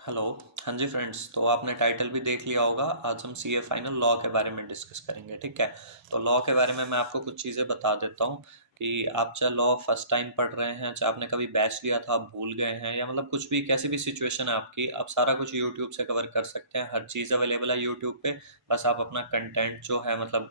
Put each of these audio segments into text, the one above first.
Hello. हाँ जी friends, तो आपने टाइटल भी देख लिया होगा। आज हम सीए फाइनल लॉ के बारे में डिस्कस करेंगे, ठीक है। तो लॉ के बारे में मैं आपको कुछ चीज़ें बता देता हूँ कि आप चाहे लॉ फर्स्ट टाइम पढ़ रहे हैं, चाहे आपने कभी बैच लिया था आप भूल गए हैं, या मतलब कुछ भी कैसी भी सिचुएशन है आपकी, आप सारा कुछ यूट्यूब से कवर कर सकते हैं। हर चीज़ अवेलेबल है यूट्यूब पे। बस आप अपना कंटेंट जो है, मतलब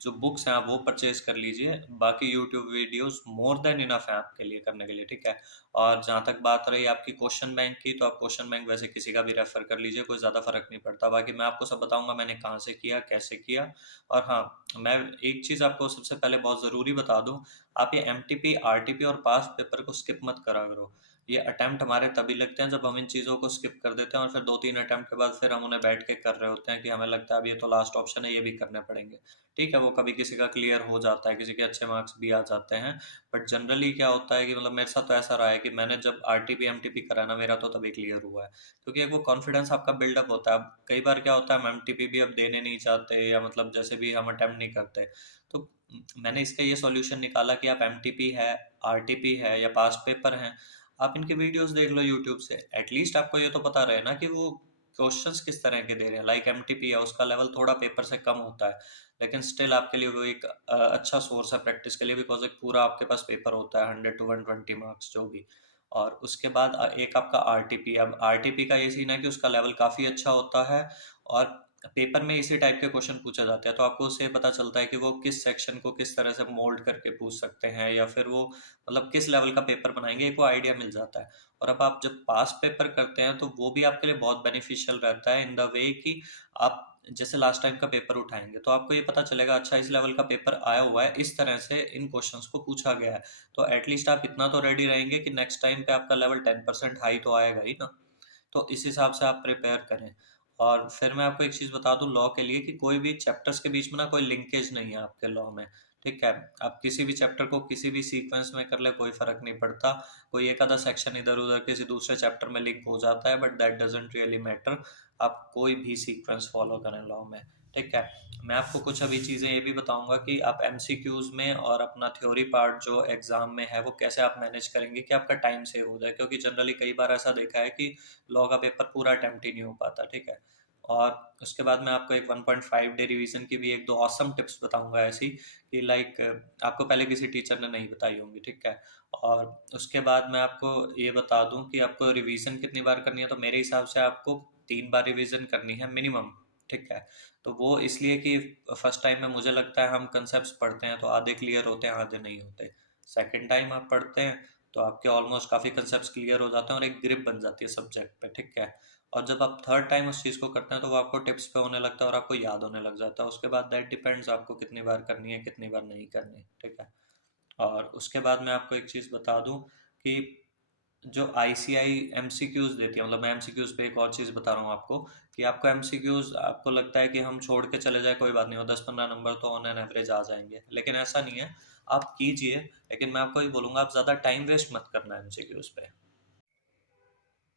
जो बुक्स हैं, आप वो परचेज कर लीजिए। बाकी YouTube videos more than enough है आपके लिए करने के लिए, ठीक है। और जहाँ तक बात रही आपकी क्वेश्चन बैंक की, तो आप क्वेश्चन बैंक वैसे किसी का भी रेफर कर लीजिए, कोई ज़्यादा फर्क नहीं पड़ता। बाकी मैं आपको सब बताऊंगा मैंने कहाँ से किया, कैसे किया। और हाँ, मैं एक चीज़ आपको सबसे पहले बहुत ज़रूरी बता दूं। आप ये एमटीपी, आरटीपी और पास पेपर को स्किप मत करा करो। ये अटेम्प्ट हमारे तभी लगते हैं जब हम इन चीज़ों को स्किप कर देते हैं, और फिर 2-3 अटेम्प्ट के बाद फिर हम उन्हें बैठ के कर रहे होते हैं कि हमें लगता है अब ये तो लास्ट ऑप्शन है, ये भी करने पड़ेंगे। ठीक है, वो कभी किसी का क्लियर हो जाता है, किसी के अच्छे मार्क्स भी आ जाते हैं। बट जनरली क्या होता है कि मतलब मेरे साथ तो ऐसा रहा है कि मैंने जब आरटीपी एमटीपी करा ना, मेरा तो तभी क्लियर हुआ है। क्योंकि एक वो कॉन्फिडेंस आपका बिल्डअप होता है। अब कई बार क्या होता है, हम एमटीपी भी अब देने नहीं चाहते, या मतलब जैसे भी हम अटेम्प्ट नहीं करते। तो मैंने इसका ये सॉल्यूशन निकाला कि आप एमटीपी है, आरटीपी है या पास्ट पेपर हैं, आप इनके वीडियोस देख लो यूट्यूब से। एटलीस्ट आपको ये तो पता रहे ना कि वो क्वेश्चंस किस तरह के दे रहे हैं। लाइक एमटीपी है, उसका लेवल थोड़ा पेपर से कम होता है, लेकिन स्टिल आपके लिए वो एक अच्छा सोर्स है प्रैक्टिस के लिए, बिकॉज एक पूरा आपके पास पेपर होता है 100 to 120 मार्क्स, जो भी। और उसके बाद एक आपका आरटीपी। अब आरटीपी का ये सीन है कि उसका लेवल काफ़ी अच्छा होता है, और पेपर में इसी टाइप के क्वेश्चन पूछे जाते हैं, तो आपको उससे पता चलता है कि वो किस सेक्शन को किस तरह से मोल्ड करके पूछ सकते हैं, या फिर वो मतलब किस लेवल का पेपर बनाएंगे, एक वो आइडिया मिल जाता है। और अब आप जब पास पेपर करते हैं तो वो भी आपके लिए बहुत बेनिफिशियल रहता है, इन द वे कि आप जैसे लास्ट टाइम का पेपर उठाएंगे तो आपको ये पता चलेगा, अच्छा इस लेवल का पेपर आया हुआ है, इस तरह से इन क्वेश्चंस को पूछा गया है। तो एटलीस्ट आप इतना तो रेडी रहेंगे कि नेक्स्ट टाइम पे आपका लेवल 10% हाई तो आएगा ही ना। तो इस हिसाब से आप प्रिपेयर करें। और फिर मैं आपको एक चीज़ बता दूं लॉ के लिए, कि कोई भी चैप्टर्स के बीच में ना कोई लिंकेज नहीं है आपके लॉ में, ठीक है। आप किसी भी चैप्टर को किसी भी सीक्वेंस में कर ले, कोई फर्क नहीं पड़ता। कोई एक आधा सेक्शन इधर उधर किसी दूसरे चैप्टर में लिंक हो जाता है, but that doesn't really matter. आप कोई भी सीक्वेंस फॉलो करें लॉ में, ठीक है। मैं आपको कुछ अभी चीज़ें ये भी बताऊंगा कि आप एमसीक्यूज में और अपना थ्योरी पार्ट जो एग्जाम में है वो कैसे आप मैनेज करेंगे कि आपका टाइम सेव हो जाए। क्योंकि जनरली कई बार ऐसा देखा है कि लॉ का पेपर पूरा अटेम्प्ट ही नहीं हो पाता, ठीक है। और उसके बाद मैं आपको एक 1.5 डे रिवीजन की भी एक दो ऑसम टिप्स बताऊंगा ऐसी, कि लाइक आपको पहले किसी टीचर ने नहीं बताई होंगी, ठीक है। और उसके बाद मैं आपको ये बता दूं कि आपको रिवीजन कितनी बार करनी है। तो मेरे हिसाब से आपको 3 बार रिवीजन करनी है मिनिमम, ठीक है। तो वो इसलिए कि फर्स्ट टाइम में मुझे लगता है हम कंसेप्ट पढ़ते हैं तो आधे क्लियर होते हैं, आधे नहीं होते। सेकेंड टाइम आप पढ़ते हैं तो आपके ऑलमोस्ट काफ़ी कंसेप्ट क्लियर हो जाते हैं और एक ग्रिप बन जाती है सब्जेक्ट पे, ठीक है। और जब आप थर्ड टाइम उस चीज़ को करते हैं तो वो आपको टिप्स पे होने लगता है और आपको याद होने लग जाता है। उसके बाद दैट डिपेंड्स आपको कितनी बार करनी है, कितनी बार नहीं करनी, ठीक है। और उसके बाद मैं आपको एक चीज़ बता दूं कि जो आईसीआई एमसीक्यूज देती है, मतलब मैं एमसीक्यूज पे एक और चीज़ बता रहा हूँ आपको, कि आपको एमसीक्यूज आपको लगता है कि हम छोड़ के चले जाए कोई बात नहीं, हो 10-15 नंबर तो ऑन एन एवरेज आ जाएंगे, लेकिन ऐसा नहीं है। आप कीजिए, लेकिन मैं आपको ये बोलूँगा आप ज़्यादा टाइम वेस्ट मत करना एमसीक्यूज पे।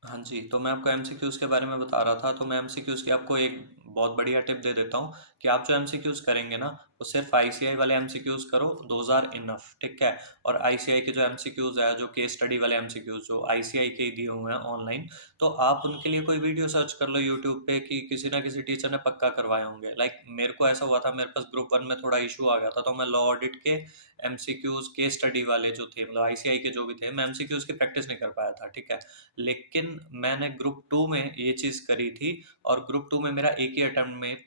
हाँ जी, तो मैं आपको एमसीक्यूज़ के बारे में बता रहा था। तो मैं एमसीक्यूज़ की आपको एक बहुत बढ़िया टिप दे देता हूँ कि आप जो एमसीक्यूज़ करेंगे ना, वो सिर्फ आईसीआई वाले एमसीक्यूज़ करो, दोज आर इनफ, ठीक है। और आईसीआई के जो एमसीक्यूज़ है, जो केस स्टडी वाले एमसीक्यूज़ जो आईसीआई के ही दिए हुए हैं ऑनलाइन, तो आप उनके लिए कोई वीडियो सर्च कर लो यूट्यूब पे कि किसी ना किसी टीचर ने पक्का करवाए होंगे। लाइक मेरे को ऐसा हुआ था, मेरे पास ग्रुप 1 में थोड़ा इशू आ गया था, तो मैं लॉ ऑडिट के एमसीक्यूज़ केस स्टडी वाले जो थे, मतलब आईसीआई के जो भी थे, मैं एमसीक्यूज़ की प्रैक्टिस नहीं कर पाया था, ठीक है। लेकिन मैंने ग्रुप 2 में ये चीज़ करी थी, और ग्रुप 2 में मेरा एक ही अटेम्प्ट में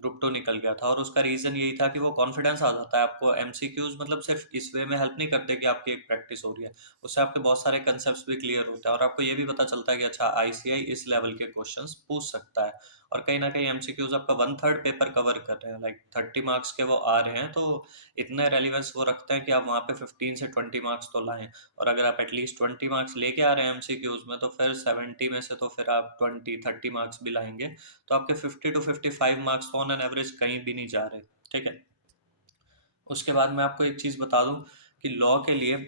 ग्रुप 2 निकल गया था। और उसका रीज़न यही था कि वो कॉन्फिडेंस आ जाता है आपको। एमसीक्यूज मतलब सिर्फ इस वे में हेल्प नहीं करते कि आपकी एक प्रैक्टिस हो रही है, उससे आपके बहुत सारे कंसेप्ट भी क्लियर होते हैं, और आपको ये भी पता चलता है कि अच्छा आईसीआई इस लेवल के क्वेश्चंस पूछ सकता है। और कहीं ना कहीं एमसीक्यूज आपका 1/3 पेपर कवर कर रहे हैं, लाइक 30 मार्क्स के वो आ रहे हैं, तो इतने रेलिवेंस वो रखते हैं कि आप वहाँ पे 15 से 20 मार्क्स तो लाएं। और अगर आप एटलीस्ट 20 मार्क्स लेके आ रहे हैं एमसीक्यूज में, तो फिर 70 में से तो फिर आप 20-30 मार्क्स भी लाएंगे। तो आपके 50 to 55 marks on an average कहीं भी नहीं जा रहे, ठीक है। उसके बाद मैं आपको एक चीज़ बता दूं कि लॉ के लिए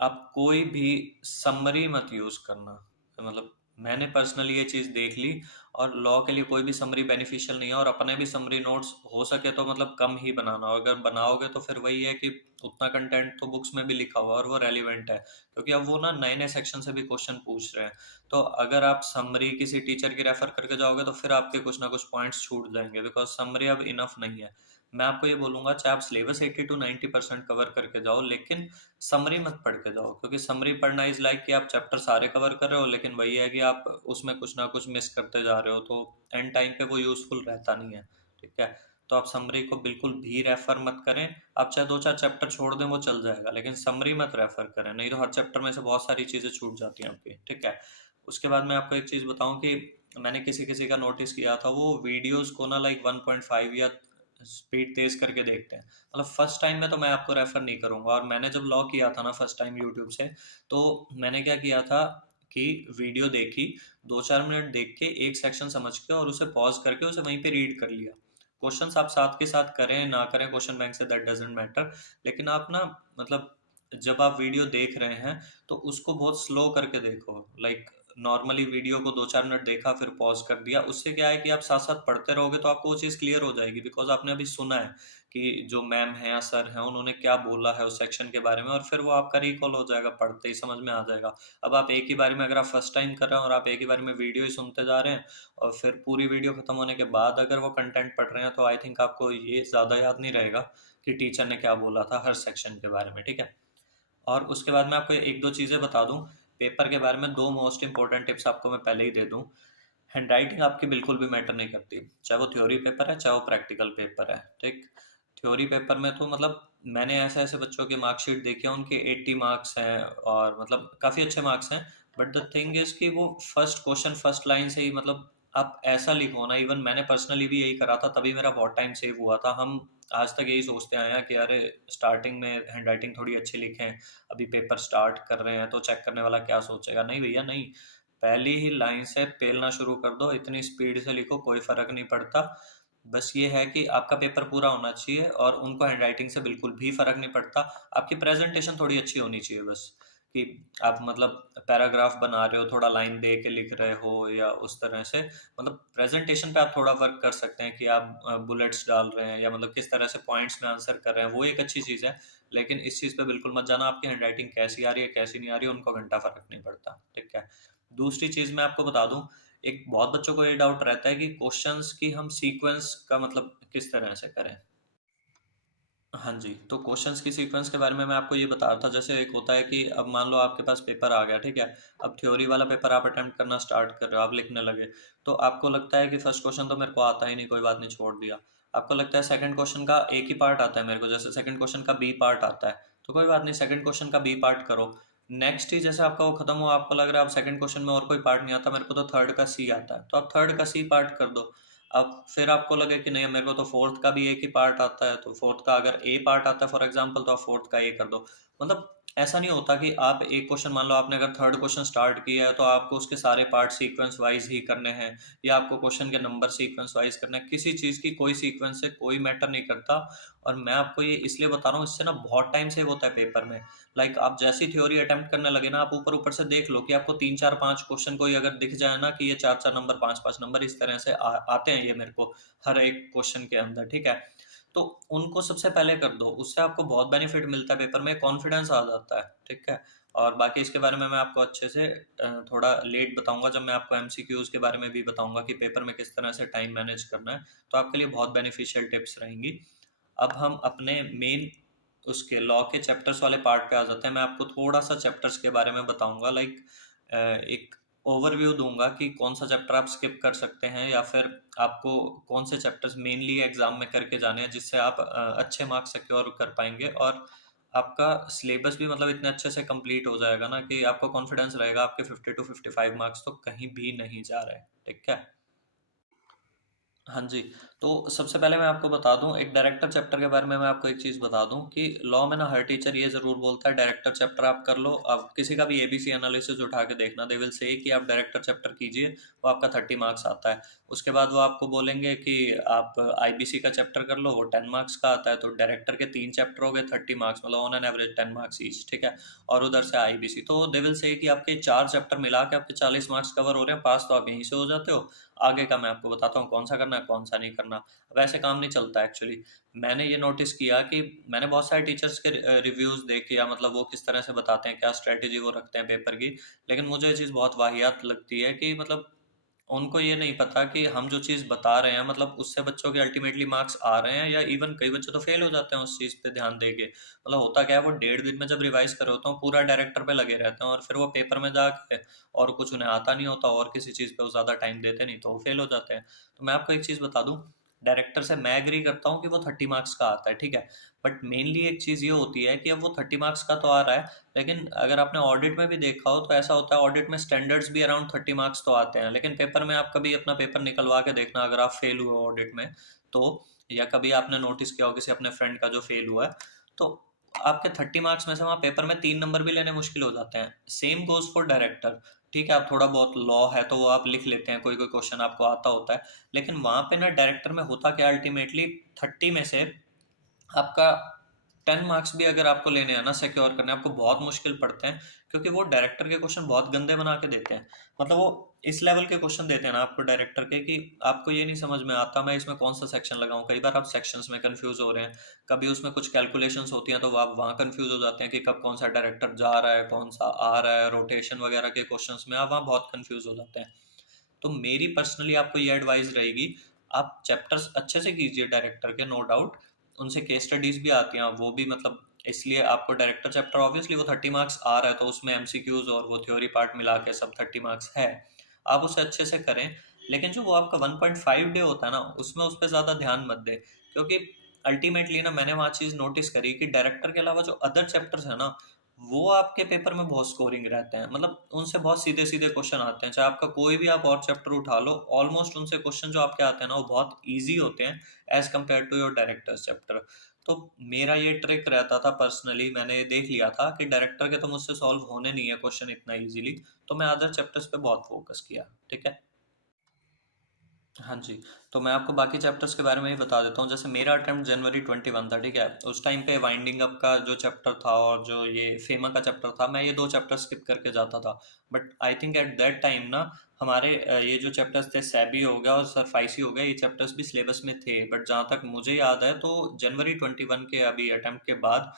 आप कोई भी समरी मत यूज़ करना। मतलब मैंने पर्सनली ये चीज़ देख ली, और लॉ के लिए कोई भी समरी बेनिफिशियल नहीं है, और अपने भी समरी नोट्स हो सके तो मतलब कम ही बनाना, और अगर बनाओगे तो फिर वही है कि उतना कंटेंट तो बुक्स में भी लिखा हुआ है और वो रेलिवेंट है, क्योंकि अब वो ना नए नए सेक्शन से भी क्वेश्चन पूछ रहे हैं। तो अगर आप समरी किसी टीचर की रेफर करके जाओगे तो फिर आपके कुछ ना कुछ पॉइंट्स छूट जाएंगे, बिकॉज समरी अब इनफ नहीं है। मैं आपको ये बोलूंगा, चाहे आप सिलेबस 80 to 90% कवर करके जाओ, लेकिन समरी मत पढ़ के जाओ, क्योंकि समरी पढ़ना इज लाइक कि आप चैप्टर सारे कवर कर रहे हो, लेकिन वही है कि आप उसमें कुछ ना कुछ मिस करते जा रहे हो, तो एंड टाइम पे वो यूजफुल रहता नहीं है। ठीक है, तो आप समरी को बिल्कुल भी रेफर मत करें। आप चाहे 2 4 चैप्टर छोड़ दें वो चल जाएगा, लेकिन समरी मत रेफर करें, नहीं तो हर चैप्टर में से बहुत सारी चीज़ें छूट जाती हैं आपकी। ठीक है, उसके बाद मैं आपको एक चीज़ बताऊं कि मैंने किसी किसी का नोटिस किया था, वो वीडियोस को ना लाइक 1.5 या स्पीड तेज करके देखते हैं। मतलब फर्स्ट टाइम में तो मैं आपको रेफर नहीं करूंगा, और मैंने जब लॉ किया था ना फर्स्ट टाइम यूट्यूब से, तो मैंने क्या किया था कि वीडियो देखी, 2 4 मिनट देख के एक सेक्शन समझ के और उसे पॉज करके उसे वहीं पे रीड कर लिया। क्वेश्चंस आप साथ के साथ करें ना करें क्वेश्चन बैंक से, दैट डजेंट मैटर, लेकिन आप ना मतलब जब आप वीडियो देख रहे हैं तो उसको बहुत स्लो करके देखो। लाइक नॉर्मली वीडियो को 2 4 मिनट देखा फिर पॉज कर दिया, उससे क्या है कि आप साथ साथ पढ़ते रहोगे तो आपको वो चीज़ क्लियर हो जाएगी, बिकॉज आपने अभी सुना है कि जो मैम है या सर हैं उन्होंने क्या बोला है उस सेक्शन के बारे में, और फिर वो आपका रिकॉल हो जाएगा, पढ़ते ही समझ में आ जाएगा। अब आप एक ही बारे में, अगर आप फर्स्ट टाइम कर रहे हैं और आप एक ही बारे में वीडियो ही सुनते जा रहे हैं, और फिर पूरी वीडियो खत्म होने के बाद अगर वो कंटेंट पढ़ रहे हैं, तो आई थिंक आपको ये ज़्यादा याद नहीं रहेगा कि टीचर ने क्या बोला था हर सेक्शन के बारे में। ठीक है, और उसके बाद मैं आपको एक दो चीज़ें बता दूं पेपर के बारे में, दो मोस्ट इंपॉर्टेंट टिप्स आपको मैं पहले ही दे दूं। हैंड राइटिंग आपकी बिल्कुल भी मैटर नहीं करती, चाहे वो थ्योरी पेपर है चाहे वो प्रैक्टिकल पेपर है। ठीक, थ्योरी पेपर में तो मतलब मैंने ऐसे ऐसे बच्चों के मार्कशीट देखे हैं, उनके 80 मार्क्स हैं और मतलब काफ़ी अच्छे मार्क्स हैं, बट द थिंग इज कि वो फर्स्ट क्वेश्चन फर्स्ट लाइन से ही मतलब आप ऐसा लिखो ना, इवन मैंने पर्सनली भी यही करा था, तभी मेरा बहुत टाइम सेव हुआ था। हम आज तक यही सोचते आए हैं कि अरे स्टार्टिंग में हैंड राइटिंग थोड़ी अच्छी लिखें, अभी पेपर स्टार्ट कर रहे हैं तो चेक करने वाला क्या सोचेगा। नहीं भैया नहीं, पहली ही लाइन से पेलना शुरू कर दो, इतनी स्पीड से लिखो, कोई फर्क नहीं पड़ता। बस ये है कि आपका पेपर पूरा होना चाहिए, और उनको हैंडराइटिंग से बिल्कुल भी फर्क नहीं पड़ता। आपकी प्रेजेंटेशन थोड़ी अच्छी होनी चाहिए बस, कि आप मतलब पैराग्राफ बना रहे हो, थोड़ा लाइन दे के लिख रहे हो या उस तरह से, मतलब प्रेजेंटेशन पे आप थोड़ा वर्क कर सकते हैं कि आप बुलेट्स डाल रहे हैं या मतलब किस तरह से पॉइंट्स में आंसर कर रहे हैं, वो एक अच्छी चीज़ है। लेकिन इस चीज़ पे बिल्कुल मत जाना आपकी हैंडराइटिंग कैसी आ रही है कैसी नहीं आ रही है, उनको घंटा फर्क नहीं पड़ता। ठीक है, दूसरी चीज़ मैं आपको बता दूं, एक बहुत बच्चों को ये डाउट रहता है कि क्वेश्चंस की हम सीक्वेंस का मतलब किस तरह से करें। हाँ जी, तो क्वेश्चंस की सीक्वेंस के बारे में मैं आपको ये बता रहा था, जैसे एक होता है कि अब मान लो आपके पास पेपर आ गया, ठीक है, अब थ्योरी वाला पेपर आप अटेम्प्ट करना स्टार्ट कर रहे हो, आप लिखने लगे, तो आपको लगता है कि फर्स्ट क्वेश्चन तो मेरे को आता ही नहीं, कोई बात नहीं छोड़ दिया। आपको लगता है सेकंड क्वेश्चन का एक ही पार्ट आता है मेरे को, जैसे सेकंड क्वेश्चन का बी पार्ट आता है, तो कोई बात नहीं सेकंड क्वेश्चन का बी पार्ट करो। नेक्स्ट ही जैसे आपका वो खत्म हुआ, आपको लग रहा है अब सेकंड क्वेश्चन में और कोई पार्ट नहीं आता मेरे को, तो थर्ड का सी आता है, तो आप थर्ड का सी पार्ट कर दो। अब फिर आपको लगे कि नहीं मेरे को तो फोर्थ का भी एक ही पार्ट आता है, तो फोर्थ का अगर ए पार्ट आता है फॉर एग्जांपल, तो आप फोर्थ का ए कर दो। मतलब ऐसा नहीं होता कि आप एक क्वेश्चन, मान लो आपने अगर थर्ड क्वेश्चन स्टार्ट किया है तो आपको उसके सारे पार्ट सीक्वेंस वाइज ही करने हैं, या आपको क्वेश्चन के नंबर सीक्वेंस वाइज करना है, किसी चीज़ की कोई सीक्वेंस से कोई मैटर नहीं करता। और मैं आपको ये इसलिए बता रहा हूँ, इससे ना बहुत टाइम सेव होता है पेपर में। लाइक आप जैसी थ्योरी अटेम्प्ट करने लगे ना, आप ऊपर ऊपर से देख लो कि आपको 3 4 5 क्वेश्चन कोई अगर दिख जाए ना कि ये 4 4 नंबर 5 5 नंबर इस तरह से आते हैं ये मेरे को हर एक क्वेश्चन के अंदर। ठीक है, तो उनको सबसे पहले कर दो, उससे आपको बहुत बेनिफिट मिलता है, पेपर में कॉन्फिडेंस आ जाता है। ठीक है, और बाकी इसके बारे में मैं आपको अच्छे से थोड़ा लेट बताऊंगा, जब मैं आपको एमसीक्यूज के बारे में भी बताऊंगा कि पेपर में किस तरह से टाइम मैनेज करना है, तो आपके लिए बहुत बेनिफिशियल टिप्स रहेंगी। अब हम अपने मेन उसके लॉ के चैप्टर्स वाले पार्ट पे आ जाते हैं। मैं आपको थोड़ा सा चैप्टर्स के बारे में बताऊंगा, लाइक एक ओवरव्यू दूंगा कि कौन सा चैप्टर आप स्किप कर सकते हैं, या फिर आपको कौन से चैप्टर्स मेनली एग्जाम में करके जाने हैं, जिससे आप अच्छे मार्क्स सिक्योर कर पाएंगे, और आपका सिलेबस भी मतलब इतने अच्छे से कंप्लीट हो जाएगा ना कि आपको कॉन्फिडेंस रहेगा आपके 50 to 55 मार्क्स तो कहीं भी नहीं जा रहे हैं। ठीक है, हाँ जी, तो सबसे पहले मैं आपको बता दूं, एक डायरेक्टर चैप्टर के बारे में मैं आपको एक चीज़ बता दूं कि लॉ में ना हर टीचर ये ज़रूर बोलता है डायरेक्टर चैप्टर आप कर लो। आप किसी का भी एबीसी एनालिसिस उठा के देखना, दे विल से कि आप डायरेक्टर चैप्टर कीजिए, वो आपका 30 मार्क्स आता है। उसके बाद वो आपको बोलेंगे कि आप आईबीसी का चैप्टर कर लो, वो 10 मार्क्स का आता है। तो डायरेक्टर के 3 चैप्टर हो गए 30 मार्क्स, मतलब on an average 10 marks each, ठीक है। और उधर से आईबीसी, तो दे विल से कि आपके 4 चैप्टर मिला के आपके 40 मार्क्स कवर हो रहे हैं, पास तो आप यहीं से हो जाते हो। आगे का मैं आपको बताता हूँ कौन सा करना है कौन सा नहीं करना। वैसे काम नहीं चलता एक्चुअली। मैंने ये नोटिस किया कि मैंने बहुत सारे टीचर्स के रिव्यूज़ देखे, या मतलब वो किस तरह से बताते हैं, क्या स्ट्रेटेजी वो रखते हैं पेपर की। लेकिन मुझे ये चीज़ बहुत वाहियात लगती है कि मतलब उनको ये नहीं पता कि हम जो चीज़ बता रहे हैं, मतलब उससे बच्चों के अल्टीमेटली मार्क्स आ रहे हैं, या इवन कई बच्चे तो फेल हो जाते हैं उस चीज़ पे ध्यान देके। मतलब होता क्या है, वो 1.5 दिन में जब रिवाइज कर रहे होते हैं पूरा डायरेक्टर पे लगे रहते हैं, और फिर वो पेपर में जाके और कुछ उन्हें आता नहीं होता, और किसी चीज़ पे वो ज़्यादा टाइम देते नहीं, तो वो फेल हो जाते हैं। तो मैं आपको एक चीज़ बता दूं, डायरेक्टर से मैं एग्री करता हूँ कि वो 30 मार्क्स का आता है, ठीक है। बट मेनली एक चीज़ ये होती है कि अब वो 30 मार्क्स का तो आ रहा है, लेकिन अगर आपने ऑडिट में भी देखा हो तो ऐसा होता है, ऑडिट में स्टैंडर्ड्स भी अराउंड 30 मार्क्स तो आते हैं, लेकिन पेपर में आप कभी अपना पेपर निकलवा के देखना, अगर आप फेल हुए ऑडिट में तो, या कभी आपने नोटिस किया हो किसी अपने फ्रेंड का जो फेल हुआ है, तो आपके 30 मार्क्स में से वहाँ पेपर में 3 नंबर भी लेने मुश्किल हो जाते हैं। सेम गोज फॉर डायरेक्टर, ठीक है। आप थोड़ा बहुत लॉ है तो वो आप लिख लेते हैं, कोई कोई क्वेश्चन आपको आता होता है, लेकिन वहाँ पे ना डायरेक्टर में होता क्या, अल्टीमेटली 30 में से आपका 10 मार्क्स भी अगर आपको लेने हैं ना, सिक्योर करने आपको बहुत मुश्किल पड़ते हैं, क्योंकि वो डायरेक्टर के क्वेश्चन बहुत गंदे बना के देते हैं। मतलब वो इस लेवल के क्वेश्चन देते हैं ना आपको डायरेक्टर के, कि आपको ये नहीं समझ में आता मैं इसमें कौन सा सेक्शन लगाऊं। कई बार आप सेक्शंस में कंफ्यूज हो रहे हैं, कभी उसमें कुछ कैलकुलेशंस होती हैं तो आप वहाँ कंफ्यूज हो जाते हैं कि कब कौन सा डायरेक्टर जा रहा है कौन सा आ रहा है, रोटेशन वगैरह के क्वेश्चंस में आप वहाँ बहुत कंफ्यूज हो जाते हैं। तो मेरी पर्सनली आपको ये एडवाइस रहेगी, आप चैप्टर्स अच्छे से कीजिए डायरेक्टर के, नो डाउट। उनसे केस स्टडीज भी आती हैं, वो भी मतलब इसलिए आपको डायरेक्टर चैप्टर ऑब्वियसली वो 30 मार्क्स आ रहा है, तो उसमें एमसीक्यूज और वो थ्योरी पार्ट मिला के सब 30 मार्क्स है। आप उसे अच्छे से करें, लेकिन जो वो आपका 1.5 डे होता है ना, उसमें उस पर ज़्यादा ध्यान मत दें, क्योंकि अल्टीमेटली ना मैंने वहाँ चीज़ नोटिस करी कि डायरेक्टर के अलावा जो अदर चैप्टर्स है ना, वो आपके पेपर में बहुत स्कोरिंग रहते हैं। मतलब उनसे बहुत सीधे सीधे क्वेश्चन आते हैं, चाहे आपका कोई भी आप और चैप्टर उठा लो, ऑलमोस्ट उनसे क्वेश्चन जो आपके आते हैं ना वो बहुत इजी होते हैं as compare to your directors chapter. तो मेरा ये ट्रिक रहता था, पर्सनली मैंने ये देख लिया था कि डायरेक्टर के तो मुझसे सॉल्व होने नहीं है क्वेश्चन इतना इजीली, तो मैं अदर चैप्टर्स पे बहुत फोकस किया, ठीक है। हाँ जी, तो मैं आपको बाकी चैप्टर्स के बारे में ही बता देता हूँ। जैसे मेरा अटेम्प्ट जनवरी 21 था, ठीक है। उस टाइम पे वाइंडिंग अप का जो चैप्टर था और जो ये फेमा का चैप्टर था, मैं ये 2 चैप्टर स्किप करके जाता था। But I think at that time ना हमारे ये जो चैप्टर्स थे, सैबी हो गया और सरफाइसी हो गया, ये चैप्टर्स भी सिलेबस में थे। बट जहाँ तक मुझे याद है तो जनवरी 21 के अभी अटेम्प्ट के बाद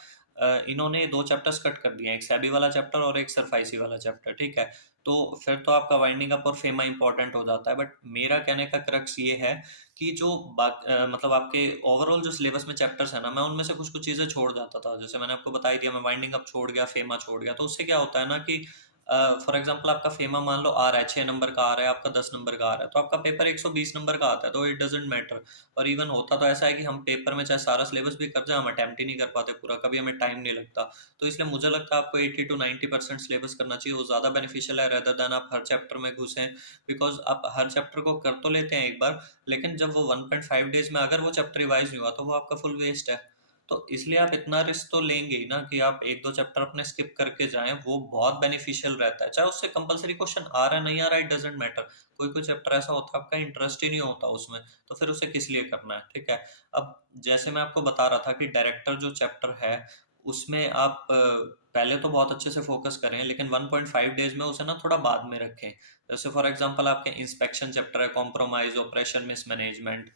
इन्होंने 2 चैप्टर्स कट कर दिए हैं, एक सैबी वाला चैप्टर और एक सरफाइसी वाला चैप्टर, ठीक है। तो फिर तो आपका वाइंडिंग अप और फेमा इंपॉर्टेंट हो जाता है। बट मेरा कहने का क्रक्स ये है कि जो मतलब आपके ओवरऑल जो सिलेबस में चैप्टर्स है ना, मैं उनमें से कुछ कुछ चीज़ें छोड़ जाता था। जैसे मैंने आपको बता ही दिया, मैं वाइंडिंग अप छोड़ गया, फेमा छोड़ गया, तो उससे क्या होता है ना कि फॉर एग्जांपल आपका फेमा मान लो आ रहा है 6 नंबर का, आ रहा है आपका 10 नंबर का आ रहा है, तो आपका पेपर 120 नंबर का आता है, तो इट डजेंट मैटर। और इवन होता तो ऐसा है कि हम पेपर में चाहे सारा सिलेबस भी कर जाए, हम अटेम्प्ट ही नहीं कर पाते पूरा, कभी हमें टाइम नहीं लगता। तो इसलिए मुझे लगता है आपको 80 to 90% सिलेबस करना चाहिए, वो ज़्यादा बेनिफिशियल है रेदर देन आप हर चैप्टर में घुसें। बिकॉज आप हर चैप्टर को कर तो लेते हैं एक बार, लेकिन जब वो 1.5 डेज में अगर वो चैप्टर रिवाइज नहीं हुआ तो वो आपका फुल वेस्ट है। तो इसलिए आप इतना रिस्क तो लेंगे ही ना कि आप 1-2 चैप्टर अपने स्किप करके जाएं, वो बहुत बेनिफिशियल रहता है। चाहे उससे कंपलसरी क्वेश्चन आ रहा है नहीं आ रहा है, इट डजेंट मैटर। कोई कोई चैप्टर ऐसा होता है आपका इंटरेस्ट ही नहीं होता उसमें, तो फिर उसे किस लिए करना है, ठीक है। अब जैसे मैं आपको बता रहा था कि डायरेक्टर जो चैप्टर है उसमें आप पहले तो बहुत अच्छे से फोकस करें, लेकिन 1.5 डेज में उसे ना थोड़ा बाद में रखें। जैसे फॉर एग्जांपल आपके इंस्पेक्शन चैप्टर है, कॉम्प्रोमाइज ऑपरेशन मिसमैनेजमेंट,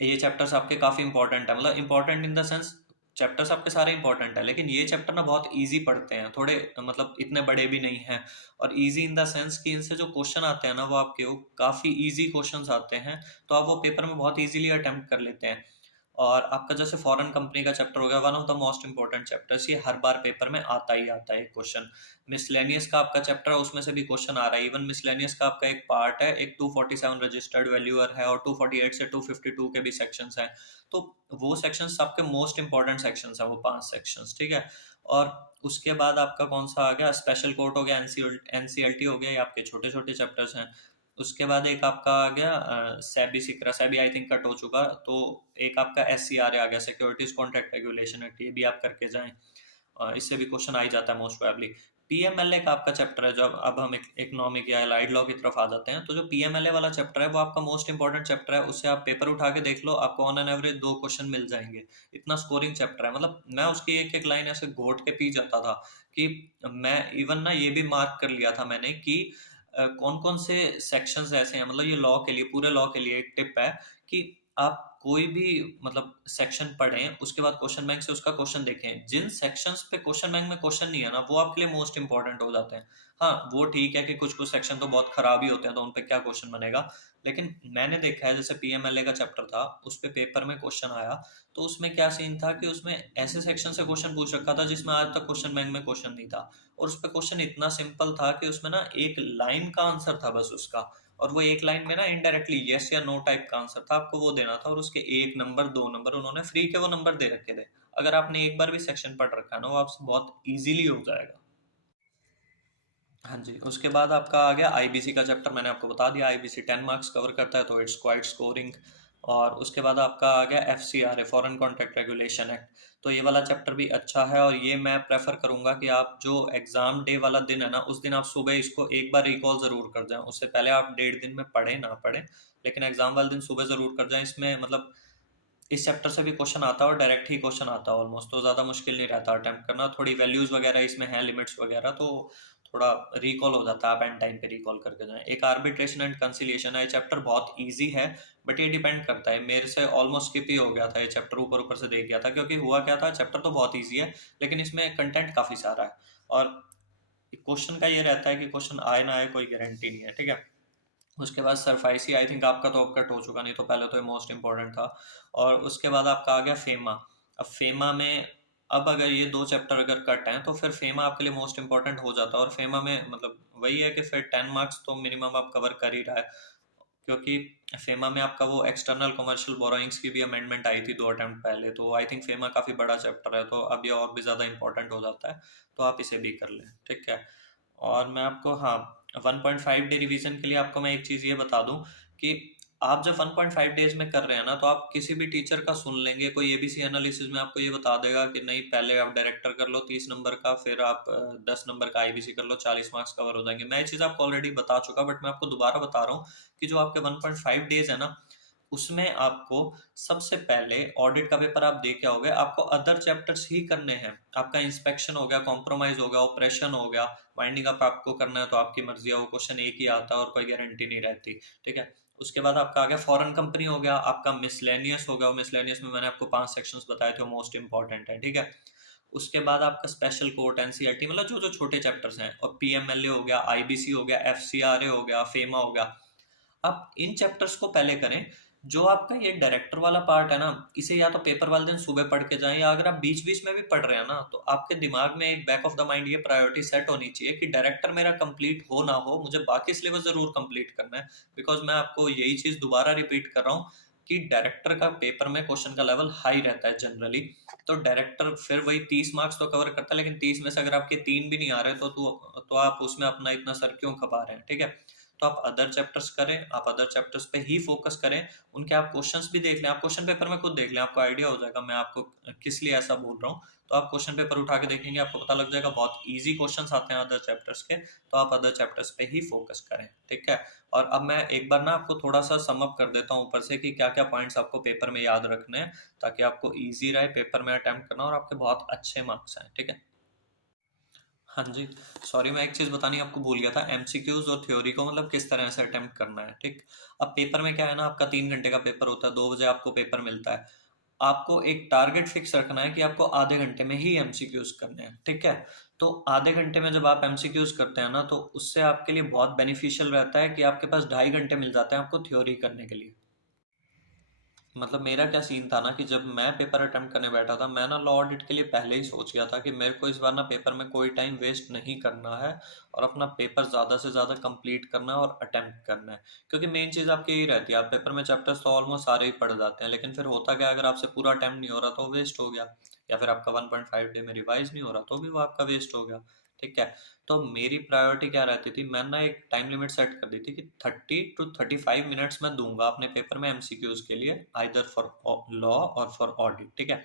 ये चैप्टर्स आपके काफ़ी इंपॉर्टेंट है। मतलब important in the sense chapters आपके सारे इंपॉर्टेंट है, लेकिन ये चैप्टर ना बहुत इजी पढ़ते हैं थोड़े, मतलब इतने बड़े भी नहीं हैं। और इजी इन द सेंस कि इनसे जो क्वेश्चन आते हैं ना वो आपके वो काफ़ी इजी क्वेश्चंस आते हैं, तो आप वो पेपर में बहुत इजीली अटेम्प्ट कर लेते हैं। और आपका जैसे फॉरेन कंपनी का चैप्टर हो गया, one of the most important chapters, ये हर बार पेपर में आता ही आता है क्वेश्चन। मिसलेनियस का आपका चैप्टर है, उसमें से भी क्वेश्चन आ रहा है। इवन मिसलेनियस का आपका एक पार्ट है, एक 247 रजिस्टर्ड वैल्यूअर है और 248 से 252 के भी सेक्शंस हैं। तो वो सेक्शंस आपके मोस्ट इंपॉर्टेंट सेक्शंस हैं, वो 5 सेक्शंस, ठीक है। और उसके बाद आपका कौन सा आ गया, स्पेशल कोर्ट हो गया, एनसीएलटी हो गया, ये आपके छोटे छोटे चैप्टर्स हैं। उसके बाद एक आपका आ गया सेबी सिक्रा, सेबी आई थिंक कट हो चुका, तो एक आपका SCRA आ गया, सिक्योरिटीज कॉन्ट्रैक्ट रेगुलेशन एक्ट, ये भी आप करके जाएं। इससे भी क्वेश्चन आ ही जाता है मोस्ट प्रोबेबली। पीएमएलए का आपका चैप्टर है, जब अब हम इकोनॉमिक या अलाइड लॉ की तरफ आ जाते हैं, तो जो पीएमएलए वाला चैप्टर है वो आपका मोस्ट इंपॉर्टेंट चैप्टर है। उससे आप पेपर उठा के देख लो, आपको ऑन एन एवरेज 2 क्वेश्चन मिल जाएंगे। इतना स्कोरिंग चैप्टर है, मतलब मैं उसकी एक एक लाइन ऐसे घोट के पी जाता था कि मैं इवन ना ये भी मार्क कर लिया था मैंने कि कौन कौन से सेक्शंस ऐसे हैं, मतलब ये लॉ के लिए, पूरे लॉ के लिए एक टिप है कि आप कोई भी मतलब सेक्शन पढ़ें, उसके बाद क्वेश्चन बैंक से उसका क्वेश्चन देखें। जिन सेक्शंस पे क्वेश्चन बैंक में क्वेश्चन नहीं है ना, वो आपके लिए मोस्ट इंपॉर्टेंट हो जाते हैं। हाँ, वो ठीक है कि कुछ कुछ सेक्शन तो बहुत खराब ही होते हैं, तो उन पे क्या क्वेश्चन बनेगा, लेकिन मैंने देखा है जैसे पीएमएलए का चैप्टर था, उस पे पेपर में क्वेश्चन आया, तो उसमें क्या सीन था कि उसमें ऐसे सेक्शन से क्वेश्चन पूछ रखा था जिसमें आज तक क्वेश्चन बैंक में क्वेश्चन नहीं था। और उस पे क्वेश्चन इतना सिंपल था कि उसमें ना एक लाइन का आंसर था बस उसका, और वो एक लाइन में ना इनडायरेक्टली यस या नो टाइप का आंसर था, आपको वो देना था, और उसके 1 नंबर 2 नंबर उन्होंने फ्री के वो नंबर दे रखे थे। अगर आपने एक बार भी सेक्शन पढ़ रखा है ना, वो आपसे बहुत इजीली हो जाएगा। हाँ जी, उसके बाद आपका आ गया आईबीसी का चैप्टर, मैंने आपको बता दिया आईबीसी 10 मार्क्स कवर करता है, तो इट्स क्वाइट स्कोरिंग। और उसके बाद आपका आ गया FCRA, foreign contract regulation act. तो ये वाला चैप्टर भी अच्छा है, और ये मैं प्रेफर करूंगा कि आप जो एग्जाम डे वाला दिन है ना, उस दिन आप सुबह इसको एक बार रिकॉल जरूर कर जाएं। उससे पहले आप 1.5 दिन में पढ़े ना पढ़े, लेकिन एग्जाम वाले दिन सुबह जरूर कर जाएं। इसमें मतलब इस चैप्टर से भी क्वेश्चन आता है, और डायरेक्ट ही क्वेश्चन आता है ऑलमोस्ट, तो ज़्यादा मुश्किल नहीं रहता अटेम्प्ट करना। थोड़ी वैल्यूज़ वगैरह इसमें है, लिमिट्स वगैरह, तो थोड़ा रिकॉल हो जाता है, आप एंड टाइम पे रिकॉल करके जाएं। एक आर्बिट्रेशन एंड कंसिलिएशन है, ये चैप्टर बहुत इजी है, बट ये डिपेंड करता है, मेरे से ऑलमोस्ट स्किप ही हो गया था ये चैप्टर, ऊपर ऊपर से देख गया था, क्योंकि हुआ क्या था, चैप्टर तो बहुत ईजी है लेकिन इसमें कंटेंट काफ़ी सारा है, और क्वेश्चन का ये रहता है कि क्वेश्चन आए ना आए कोई गारंटी नहीं है, ठीक है। उसके बाद सरफाइसी आई थिंक आपका तो अब कट हो चुका, नहीं तो पहले तो ये मोस्ट इंपॉर्टेंट था। और उसके बाद आपका आ गया फेमा। अब फेमा में, अब अगर ये 2 चैप्टर अगर कट हैं, तो फिर फेमा आपके लिए मोस्ट इंपॉर्टेंट हो जाता है। और फेमा में मतलब वही है कि फिर 10 मार्क्स तो मिनिमम आप कवर कर ही रहा है, क्योंकि फेमा में आपका वो एक्सटर्नल कमर्शियल बोरोइंग्स की भी अमेंडमेंट आई थी 2 अटेम्प्ट पहले, तो आई थिंक फेमा काफ़ी बड़ा चैप्टर है, तो अब ये और भी ज़्यादा इंपॉर्टेंट हो जाता है, तो आप इसे भी कर लें, ठीक है। और मैं आपको, हाँ, 1.5 डे रिवीजन के लिए आपको मैं एक चीज़ ये बता दूं कि आप जब 1.5 डेज में कर रहे हैं ना, तो आप किसी भी टीचर का सुन लेंगे, कोई एबीसी एनालिसिस में आपको ये बता देगा कि नहीं, पहले आप डायरेक्टर कर लो 30 नंबर का, फिर आप 10 नंबर का आईबीसी कर लो, 40 मार्क्स कवर हो जाएंगे। मैं ये चीज़ आपको ऑलरेडी बता चुका, बट मैं आपको दोबारा बता रहा हूँ कि जो आपके 1.5 डेज है ना, उसमें आपको सबसे पहले ऑडिट का पेपर आप दे के आओगे, आपको अदर चैप्टर्स ही करने हैं। आपका इंस्पेक्शन हो गया, कॉम्प्रोमाइज हो गया, ऑपरेशन हो गया, वाइंडिंग अप आपको करना है तो आपकी मर्जी है, वो क्वेश्चन एक ही आता है और कोई गारंटी नहीं रहती, ठीक है। उसके बाद आपका आ गया फॉरेन कंपनी हो गया, आपका मिसलेनियस हो गया, मिसलेनियस में मैंने आपको 5 सेक्शंस बताए थे, मोस्ट इंपॉर्टेंट है, ठीक है। उसके बाद आपका स्पेशल कोर्ट, एनसीईआरटी, मतलब जो जो छोटे चैप्टर्स हैं, और पीएमएलए हो गया, आईबीसी हो गया, एफसीआरए हो गया, फेमा हो गया, आप इन चैप्टर्स को पहले करें। जो आपका ये डायरेक्टर वाला पार्ट है ना, इसे या तो पेपर वाले दिन सुबह पढ़ के जाएं, या अगर आप बीच बीच में भी पढ़ रहे हैं ना, तो आपके दिमाग में एक बैक ऑफ द माइंड ये प्रायोरिटी सेट होनी चाहिए कि डायरेक्टर मेरा कंप्लीट हो ना हो, मुझे बाकी सिलेबस जरूर कंप्लीट करना है। बिकॉज मैं आपको यही चीज दोबारा रिपीट कर रहा हूँ कि डायरेक्टर का पेपर में क्वेश्चन का लेवल हाई रहता है जनरली, तो डायरेक्टर फिर वही 30 मार्क्स तो कवर करता है, लेकिन 30 में से अगर आपके 3 भी नहीं आ रहे तो आप उसमें अपना इतना सर क्यों खपा रहे हैं, ठीक है। तो आप अदर चैप्टर्स करें, आप अदर चैप्टर्स पे ही फोकस करें, उनके आप क्वेश्चंस भी देख लें, आप क्वेश्चन पेपर में खुद देख लें, आपको आइडिया हो जाएगा मैं आपको किस लिए ऐसा बोल रहा हूँ। तो आप क्वेश्चन पेपर उठा के देखेंगे, आपको पता लग जाएगा बहुत इजी क्वेश्चंस आते हैं अदर चैप्टर्स के, तो आप अदर चैप्टर्स पे ही फोकस करें, ठीक है। और अब मैं एक बार ना आपको थोड़ा सा सम अप कर देता हूँ ऊपर से कि क्या क्या पॉइंट्स आपको पेपर में याद रखने हैं, ताकि आपको ईजी रहे पेपर में अटेम्प्ट करना और आपके बहुत अच्छे मार्क्स आए, ठीक है। हाँ जी, सॉरी, मैं एक चीज़ बतानी आपको भूल गया था, एमसीक्यूज और थ्योरी को मतलब किस तरह से अटेम्प्ट करना है, ठीक। अब पेपर में क्या है ना, आपका 3 घंटे का पेपर होता है, 2 बजे आपको पेपर मिलता है। आपको एक टारगेट फिक्स रखना है कि आपको आधे घंटे में ही एमसीक्यूज करने हैं, ठीक है। तो आधे घंटे में जब आप एमसीक्यूज करते हैं ना, तो उससे आपके लिए बहुत बेनिफिशियल रहता है कि आपके पास 2.5 घंटे मिल जाते हैं आपको थ्योरी करने के लिए। मतलब मेरा क्या सीन था ना कि जब मैं पेपर अटेम्प्ट करने बैठा था, मैं ना लॉ ऑडिट के लिए पहले ही सोच गया था कि मेरे को इस बार ना पेपर में कोई टाइम वेस्ट नहीं करना है, और अपना पेपर ज़्यादा से ज़्यादा कंप्लीट करना है और अटेम्प्ट करना है। क्योंकि मेन चीज़ आपकी यही रहती है, आप पेपर में चैप्टर्स तो ऑलमोस्ट सारे ही पढ़ जाते हैं, लेकिन फिर होता क्या, अगर आपसे पूरा अटेम्प्ट नहीं हो रहा तो वेस्ट हो गया, या फिर आपका 1.5 डे में रिवाइज नहीं हो रहा तो भी वो आपका वेस्ट हो गया, ठीक है। तो मेरी प्रायोरिटी क्या रहती थी, मैंने ना एक टाइम लिमिट सेट कर दी थी कि 30 to 35 मिनट्स मैं दूंगा अपने पेपर में एमसीक्यूज के लिए, आइदर फॉर लॉ और फॉर ऑडिट। ठीक है।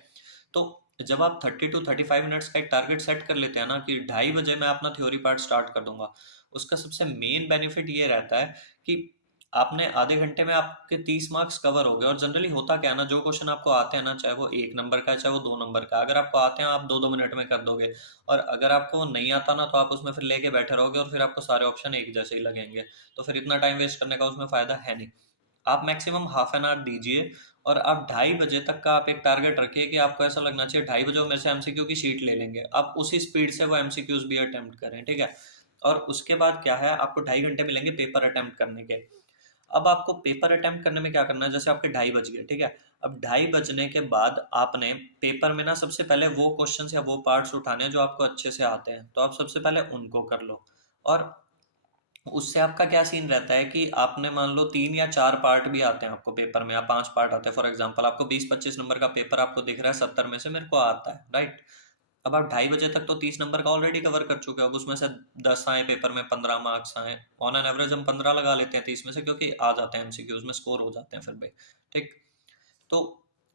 तो जब आप 30 to 35 मिनट्स का एक टारगेट सेट कर लेते हैं ना कि 2:30 बजे मैं अपना थ्योरी पार्ट स्टार्ट कर दूंगा, उसका सबसे मेन बेनिफिट ये रहता है कि आपने आधे घंटे में आपके 30 मार्क्स कवर हो गए। और जनरली होता क्या है ना, जो क्वेश्चन आपको आते हैं ना, चाहे वो 1 नंबर का है चाहे वो 2 नंबर का, अगर आपको आते हैं आप 2-2 मिनट में कर दोगे। और अगर आपको वो नहीं आता ना, तो आप उसमें फिर लेके बैठे रहोगे और फिर आपको सारे ऑप्शन एक जैसे ही लगेंगे। तो फिर इतना टाइम वेस्ट करने का उसमें फायदा है नहीं। आप मैक्सिमम हाफ एन आवर दीजिए और आप 2:30 बजे तक का आप एक टारगेट रखिए कि आपको ऐसा लगना चाहिए 2:30 बजे वो मेरे से एमसीक्यू की शीट ले लेंगे। आप उसी स्पीड से वो एमसीक्यूज भी अटेम्प्ट करें। ठीक है। और उसके बाद क्या है, आपको 2.5 घंटे मिलेंगे पेपर अटेम्प्ट करने के। अब आपको पेपर अटेम्प्ट करने में क्या करना है, जैसे आपके 2:30 बज गए। ठीक है। अब 2:30 बजने के बाद आपने पेपर में ना सबसे पहले वो क्वेश्चंस या वो पार्ट्स उठाने हैं जो आपको अच्छे से आते हैं, तो आप सबसे पहले उनको कर लो। और उससे आपका क्या सीन रहता है कि आपने मान लो 3 या 4 पार्ट भी आते हैं आपको पेपर में, या 5 पार्ट आते हैं। फॉर एग्जांपल आपको 20-25 नंबर का पेपर आपको दिख रहा है, 70 में से मेरे को आता है, राइट। अब आप 2:30 बजे तक तो 30 नंबर का ऑलरेडी कवर कर चुके हो। अब उसमें से 10 आए पेपर में, 15 मार्क्स आए, ऑन एन एवरेज हम 15 लगा लेते हैं 30 में से, क्योंकि आ जाते हैं एमसीक्यूज में, स्कोर हो जाते हैं फिर भी। ठीक। तो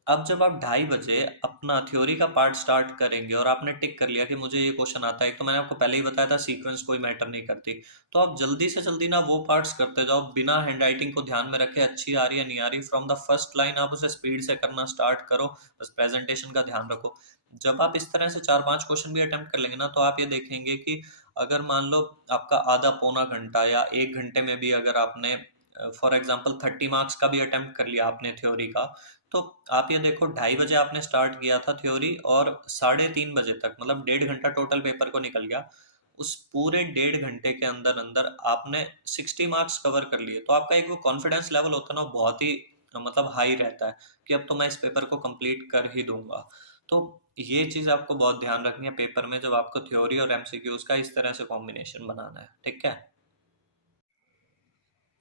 अब जब आप 2:30 बजे अपना थ्योरी का पार्ट स्टार्ट करेंगे और आपने टिक कर लिया कि मुझे ये क्वेश्चन आता है, एक तो मैंने आपको पहले ही बताया था सीक्वेंस कोई मैटर नहीं करती, तो आप जल्दी से जल्दी ना वो पार्ट्स करते जाओ बिना हैंड राइटिंग को ध्यान में रखे, अच्छी आ रही है नहीं आ रही, फ्रॉम द फर्स्ट लाइन आप उसे स्पीड से करना स्टार्ट करो। बस प्रेजेंटेशन का ध्यान रखो। जब आप इस तरह से 4-5 क्वेश्चन भी अटेम्प्ट कर लेंगे ना, तो आप ये देखेंगे कि अगर मान लो आपका आधा पौना घंटा या 1 घंटे में भी अगर आपने फॉर एग्जाम्पल 30 मार्क्स का भी अटेम्प्ट कर लिया आपने थ्योरी का, तो आप ये देखो 2:30 बजे आपने स्टार्ट किया था थ्योरी और 3:30 बजे तक, मतलब 1.5 घंटा टोटल पेपर को निकल गया। उस पूरे 1.5 घंटे के अंदर अंदर आपने 60 मार्क्स कवर कर लिए। तो आपका एक वो कॉन्फिडेंस लेवल होता है ना, बहुत ही मतलब हाई रहता है कि अब तो मैं इस पेपर को कंप्लीट कर ही दूंगा। तो ये चीज़ आपको बहुत ध्यान रखनी है पेपर में, जब आपको थ्योरी और एमसीक्यूज का इस तरह से कॉम्बिनेशन बनाना है। ठीक है।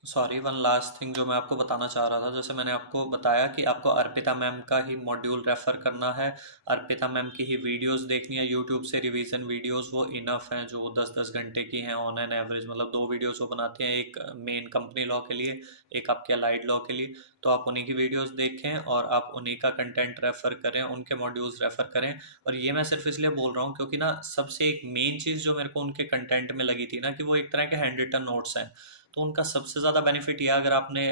सॉरी, वन लास्ट थिंग जो मैं आपको बताना चाह रहा था, जैसे मैंने आपको बताया कि आपको अर्पिता मैम का ही मॉड्यूल रेफर करना है, अर्पिता मैम की ही वीडियोस देखनी है यूट्यूब से, रिवीजन वीडियोस वो इनफ हैं, जो 10-10 घंटे की हैं ऑन एन एवरेज। मतलब 2 वीडियोस वो बनाती हैं, एक मेन कंपनी लॉ के लिए, एक आपके अलाइड लॉ के लिए। तो आप उन्हीं की वीडियोस देखें और आप उन्हीं का कंटेंट रेफर करें, उनके मॉड्यूल्स रेफर करें। और ये मैं सिर्फ इसलिए बोल रहा हूँ क्योंकि ना सबसे एक मेन चीज़ जो मेरे को उनके कंटेंट में लगी थी ना, कि वो एक तरह के हैंड रिटन नोट्स हैं। तो उनका सबसे ज़्यादा बेनिफिट ये है, अगर आपने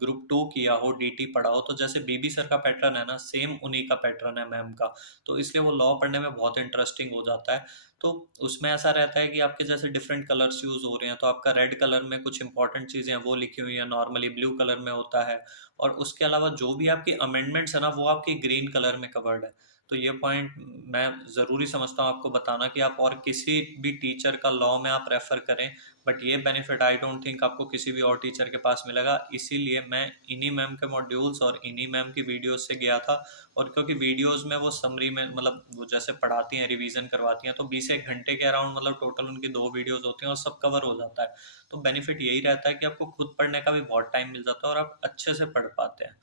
ग्रुप 2 किया हो, डीटी पढ़ा हो, तो जैसे बीबी सर का पैटर्न है ना, सेम उन्हीं का पैटर्न है मैम का। तो इसलिए वो लॉ पढ़ने में बहुत इंटरेस्टिंग हो जाता है। तो उसमें ऐसा रहता है कि आपके जैसे डिफरेंट कलर्स यूज़ हो रहे हैं, तो आपका रेड कलर में कुछ इंपॉर्टेंट चीज़ें हैं वो लिखी हुई हैं, नॉर्मली ब्लू कलर में होता है। और उसके अलावा जो भी आपकी अमेंडमेंट्स है ना, वो आपकी ग्रीन कलर में कवर्ड है। तो ये पॉइंट मैं ज़रूरी समझता हूँ आपको बताना, कि आप और किसी भी टीचर का लॉ में आप रेफ़र करें, बट ये बेनिफिट आई डोंट थिंक आपको किसी भी और टीचर के पास मिलेगा। इसीलिए मैं इन्हीं मैम के मॉड्यूल्स और इन्हीं मैम की वीडियोस से गया था। और क्योंकि वीडियोस में वो समरी में, मतलब वो जैसे पढ़ाती हैं, रिवीजन करवाती हैं, तो 20 एक घंटे के अराउंड, मतलब टोटल उनकी 2 वीडियोस होती हैं और सब कवर हो जाता है। तो बेनिफिट यही रहता है कि आपको खुद पढ़ने का भी बहुत टाइम मिल जाता है और आप अच्छे से पढ़ पाते हैं।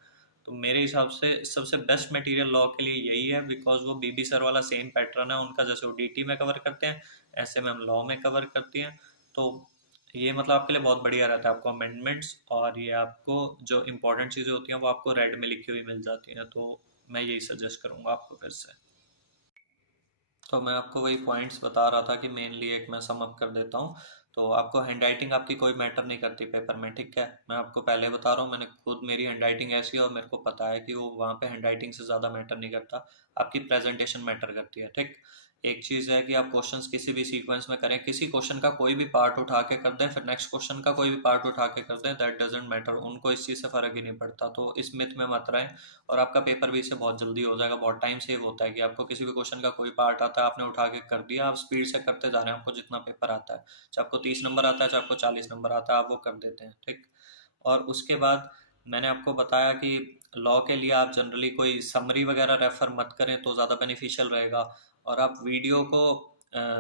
तो मेरे हिसाब से सबसे बेस्ट मटेरियल लॉ के लिए यही है, बिकॉज वो बीबी सर वाला सेम पैटर्न है उनका, जैसे वो डीटी में कवर करते हैं ऐसे मैम लॉ में कवर करती हैं। तो ये मतलब आपके लिए बहुत बढ़िया रहता है, आपको अमेंडमेंट्स और ये आपको जो इंपॉर्टेंट चीज़ें होती हैं वो आपको रेड में लिखी हुई मिल जाती हैं। तो मैं यही सजेस्ट करूँगा आपको फिर से। तो मैं आपको वही पॉइंट्स बता रहा था कि मेनली एक मैं सम अप कर देता हूँ। तो आपको हैंड राइटिंग आपकी कोई मैटर नहीं करती पेपर में, ठीक है। मैं आपको पहले बता रहा हूँ, मैंने खुद, मेरी हैंड राइटिंग ऐसी है और मेरे को पता है कि वो वहाँ पे हैंड राइटिंग से ज़्यादा मैटर नहीं करता, आपकी प्रेजेंटेशन मैटर करती है। ठीक। एक चीज़ है कि आप क्वेश्चंस किसी भी सीक्वेंस में करें, किसी क्वेश्चन का कोई भी पार्ट उठा के कर दें, फिर नेक्स्ट क्वेश्चन का कोई भी पार्ट उठा के कर दें, दैट डजेंट मैटर, उनको इस चीज़ से फ़र्क ही नहीं पड़ता। तो इस मिथ में मत रहें और आपका पेपर भी इससे बहुत जल्दी हो जाएगा, बहुत टाइम सेव होता है कि आपको किसी भी क्वेश्चन का कोई पार्ट आता है, आपने उठा के कर दिया, आप स्पीड से करते जा रहे हैं, आपको जितना पेपर आता है, चाहे आपको 30 नंबर आता है चाहे आपको 40 नंबर आता है, आप वो कर देते हैं। ठीक। और उसके बाद मैंने आपको बताया कि लॉ के लिए आप जनरली कोई समरी वगैरह रेफर मत करें तो ज़्यादा बेनिफिशियल रहेगा। और आप वीडियो को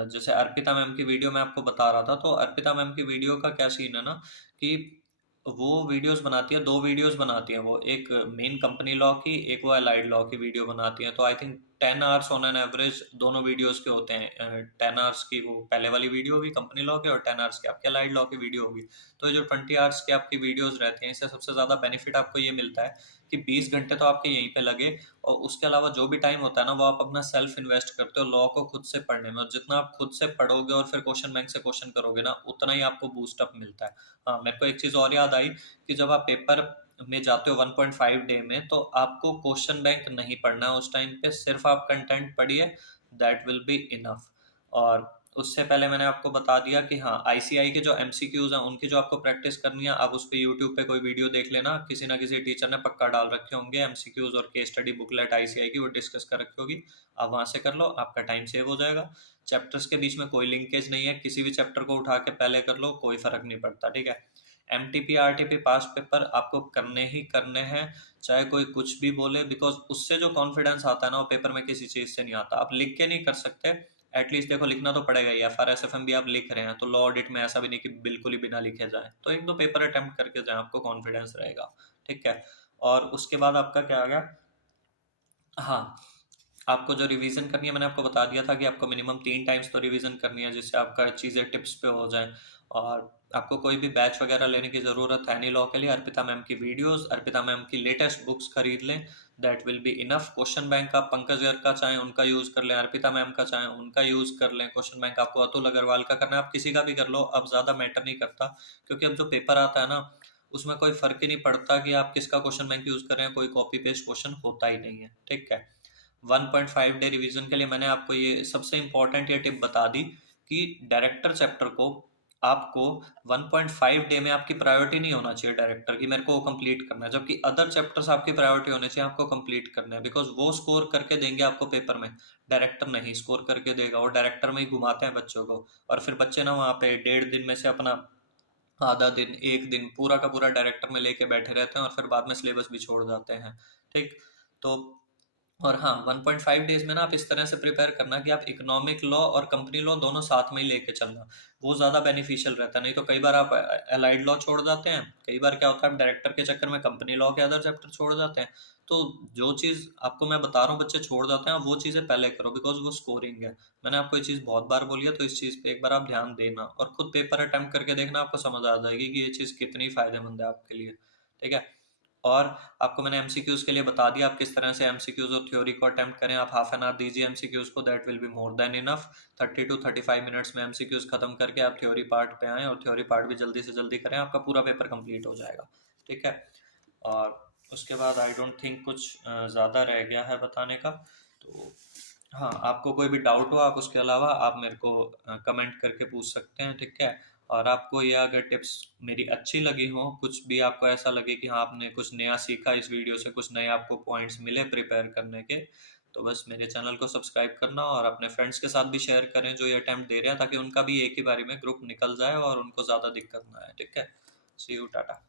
जैसे अर्पिता मैम की वीडियो मैं आपको बता रहा था, तो अर्पिता मैम की वीडियो का क्या सीन है ना, कि वो वीडियोस बनाती है, 2 वीडियोस बनाती हैं वो, एक मेन कंपनी लॉ की, एक वो अलाइड लॉ की वीडियो बनाती हैं। तो I think 10 hours on an average दोनों वीडियोस के होते हैं। 10 आवर्स की वो पहले वाली वीडियो होगी कंपनी लॉ की, और 10 आवर्स की आपके अलाइड लॉ की वीडियो होगी। तो ये जो 20 आवर्स की आपकी वीडियोस रहती हैं, इससे सबसे ज़्यादा बेनिफिट आपको ये मिलता है कि 20 घंटे तो आपके यहीं पे लगे, और उसके अलावा जो भी टाइम होता है ना, वो आप अपना सेल्फ इन्वेस्ट करते हो लॉ को खुद से पढ़ने में, और जितना आप खुद से पढ़ोगे और फिर क्वेश्चन बैंक से क्वेश्चन करोगे ना, उतना ही आपको बूस्टअप मिलता है। हाँ, मेरे को एक चीज़ और याद आई कि जब आप पेपर में जाते हो 1.5 डे में, तो आपको क्वेश्चन बैंक नहीं पढ़ना है उस टाइम पे, सिर्फ आप कंटेंट पढ़िए, दैट विल बी इनफ। और उससे पहले मैंने आपको बता दिया कि हाँ, आईसीआई के जो एमसीक्यूज हैं उनकी जो आपको प्रैक्टिस करनी है, आप उस पर यूट्यूब पे कोई वीडियो देख लेना, किसी ना किसी टीचर ने पक्का डाल रखे होंगे एमसीक्यूज और केस स्टडी बुकलेट आईसीआई की, वो डिस्कस कर रखी होगी, आप वहां से कर लो, आपका टाइम सेव हो जाएगा। चैप्टर्स के बीच में कोई लिंकेज नहीं है, किसी भी चैप्टर को उठा के पहले कर लो, कोई फर्क नहीं पड़ता, ठीक है। एमटीपी आरटीपी पास्ट पेपर आपको करने ही करने हैं, चाहे कोई कुछ भी बोले, बिकॉज उससे जो कॉन्फिडेंस आता है ना, वो पेपर में किसी चीज से नहीं आता। आप लिख के नहीं कर सकते, एटलीस्ट देखो लिखना तो पड़ेगा ही, एफआरएस एफएम भी आप लिख रहे हैं, तो लॉ ऑडिट में ऐसा भी नहीं कि बिल्कुल ही बिना लिखे जाए, तो एक दो पेपर अटेम्प्ट करके जाए, आपको कॉन्फिडेंस रहेगा, ठीक है। और उसके बाद आपका क्या आ गया, हाँ, आपको जो रिवीजन करनी है, मैंने आपको बता दिया था कि आपको मिनिमम 3 टाइम्स तो रिवीजन करनी है, जिससे आपका चीज़ें टिप्स पे हो जाए। और आपको कोई भी बैच वगैरह लेने की ज़रूरत है नहीं लॉ के लिए, अर्पिता मैम की वीडियोस, अर्पिता मैम की लेटेस्ट बुक्स खरीद लें, that will be enough. Question bank आप पंकज गर्ग का चाहें उनका यूज़ कर लें, अर्पिता मैम का चाहें उनका यूज़ कर लें। क्वेश्चन बैंक आपको अतुल अग्रवाल का करना है, आप किसी का भी कर लो, अब ज़्यादा मैटर नहीं करता, क्योंकि अब जो पेपर आता है ना, उसमें कोई फर्क ही नहीं पड़ता कि आप किसका क्वेश्चन बैंक यूज़ कर रहे हैं, कोई कॉपी पेस्ट क्वेश्चन होता ही नहीं है, ठीक है। 1.5 डे रिवीजन के लिए मैंने आपको ये सबसे इंपॉर्टेंट ये टिप बता दी कि डायरेक्टर चैप्टर को आपको 1.5 डे में आपकी प्रायोरिटी नहीं होना चाहिए डायरेक्टर की, मेरे को वो कंप्लीट करना है, जबकि अदर चैप्टर्स आपकी प्रायोरिटी होने चाहिए, आपको कंप्लीट करना है, बिकॉज वो स्कोर करके देंगे आपको पेपर में, डायरेक्टर नहीं स्कोर करके देगा, और डायरेक्टर में ही घुमाते हैं बच्चों को, और फिर बच्चे ना वहाँ पे 1.5 दिन में से अपना आधा दिन एक दिन पूरा का पूरा डायरेक्टर में लेके बैठे रहते हैं, और फिर बाद में सिलेबस भी छोड़ जाते हैं, ठीक। तो और हाँ, 1.5 डेज में ना आप इस तरह से प्रिपेयर करना कि आप इकोनॉमिक लॉ और कंपनी लॉ दोनों साथ में ही लेके चलना, वो ज़्यादा बेनिफिशियल रहता है। नहीं तो कई बार आप अलाइड लॉ छोड़ जाते हैं, कई बार क्या होता है आप डायरेक्टर के चक्कर में कंपनी लॉ के अदर चैप्टर छोड़ जाते हैं, तो जो चीज़ आपको मैं बता रहा हूँ बच्चे छोड़ जाते हैं, वो चीज़ें पहले करो, बिकॉज वो स्कोरिंग है। मैंने आपको ये चीज़ बहुत बार बोली है, तो इस चीज़ पे एक बार आप ध्यान देना, और खुद पेपर अटेम्प्ट करके देखना, आपको समझ आ जाएगी कि ये चीज़ कितनी फ़ायदेमंद है आपके लिए, ठीक है। और आपको मैंने एमसीक्यूज के लिए बता दिया आप किस तरह से एमसीक्यूज और थ्योरी को अटेम्प्ट करें, आप हाफ एन आवर दीजिए एमसीक्यूज को, that will be more than enough. 30 to 35 minutes में एमसीक्यूज खत्म करके आप थ्योरी पार्ट पे आएँ, और थ्योरी पार्ट भी जल्दी से जल्दी करें, आपका पूरा पेपर कंप्लीट हो जाएगा, ठीक है। और उसके बाद आई डोंट थिंक कुछ ज़्यादा रह गया है बताने का। तो हाँ, आपको कोई भी डाउट हो, आप उसके अलावा आप मेरे को कमेंट करके पूछ सकते हैं, ठीक है। और आपको ये अगर टिप्स मेरी अच्छी लगी हो, कुछ भी आपको ऐसा लगे कि हाँ आपने कुछ नया सीखा इस वीडियो से, कुछ नए आपको पॉइंट्स मिले प्रिपेयर करने के, तो बस मेरे चैनल को सब्सक्राइब करना, और अपने फ्रेंड्स के साथ भी शेयर करें जो ये अटेम्प्ट दे रहे हैं, ताकि उनका भी एक ही बारी में ग्रुप निकल जाए और उनको ज़्यादा दिक्कत ना आए, ठीक है। सी यू, टाटा।